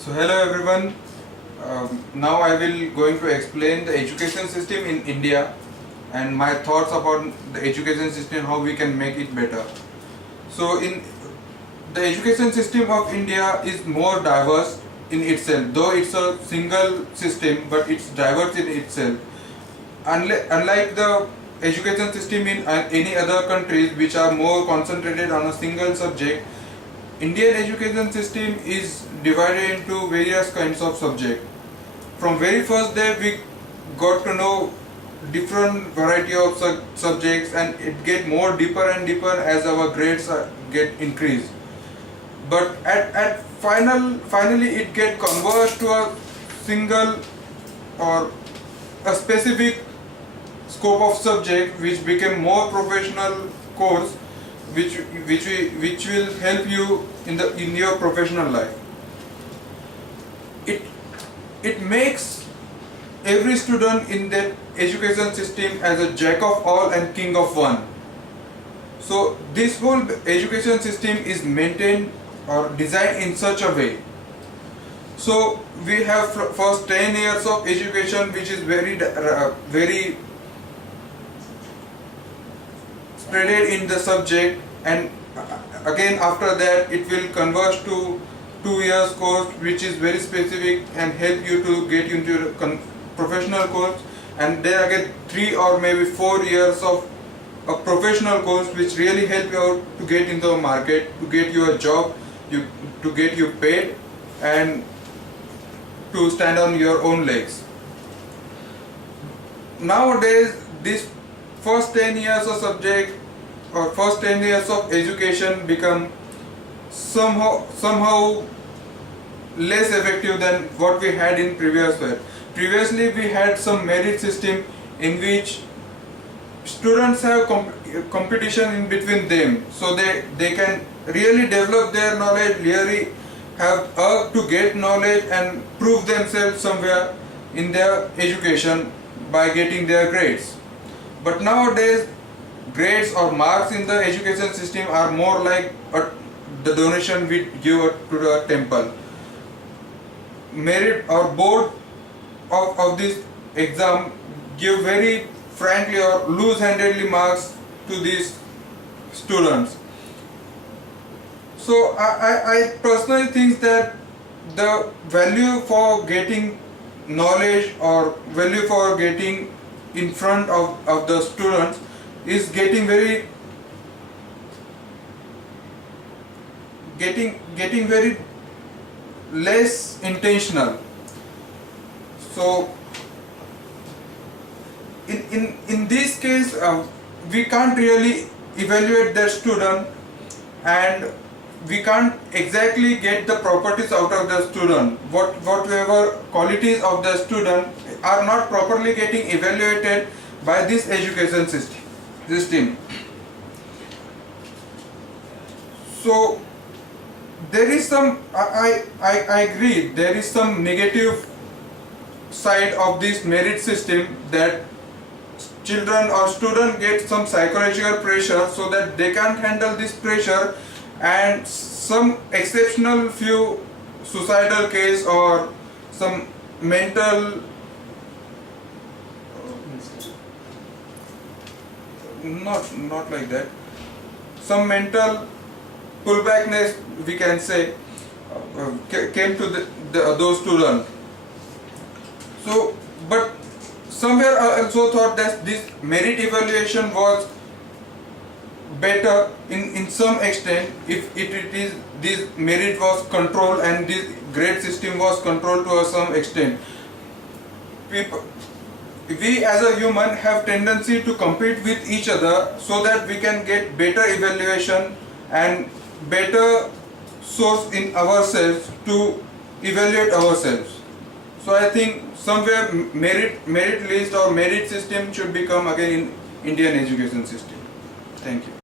So hello everyone. Now I will going to explain the education system in India and my thoughts about the education system, how we can make it better. So in the education system of India is more diverse in itself, though it's a single system, but it's diverse in itself. Unlike the education system in any other countries which are more concentrated on a single subject, Indian education system is divided into various kinds of subjects. From very first day we got to know different variety of subjects, and it get more deeper and deeper as our grades get increased. But at finally it get converged to a single or a specific scope of subject which became more professional course which will help you in your professional life. It makes every student in that education system as a jack of all and king of one. So this whole education system is maintained or designed in such a way. So we have first 10 years of education which is very spreaded in the subject, and again after that it will converge to 2 years course which is very specific and help you to get into a professional course, and then again 3 or maybe 4 years of a professional course which really help you out to get into the market, to get you a job, to get you paid and to stand on your own legs. Nowadays this first 10 years of subject or first 10 years of education become somehow less effective than what we had in previous year. Previously we had some merit system in which students have competition in between them, so they can really develop their knowledge, really have to get knowledge and prove themselves somewhere in their education by getting their grades. But nowadays grades or marks in the education system are more like the donation we give to the temple. Merit or board of this exam give very frankly or loose-handedly marks to these students. So I personally think that the value for getting knowledge or value for getting in front of the students is getting very less intentional. So in this case we can't really evaluate the student, and we can't exactly get the properties out of the student. Whatever qualities of the student are not properly getting evaluated by this education system. So there is some, I agree, there is some negative side of this merit system, that children or students get some psychological pressure so that they can't handle this pressure, and some exceptional few suicidal case or some mental not like that, some mental pullbackness we can say came to those students. So but somewhere I also thought that this merit evaluation was better in some extent if it is this merit was controlled and this grade system was controlled to some extent. We as a human have tendency to compete with each other so that we can get better evaluation and better source in ourselves to evaluate ourselves. So I think somewhere merit list or merit system should become again in Indian education system. Thank you.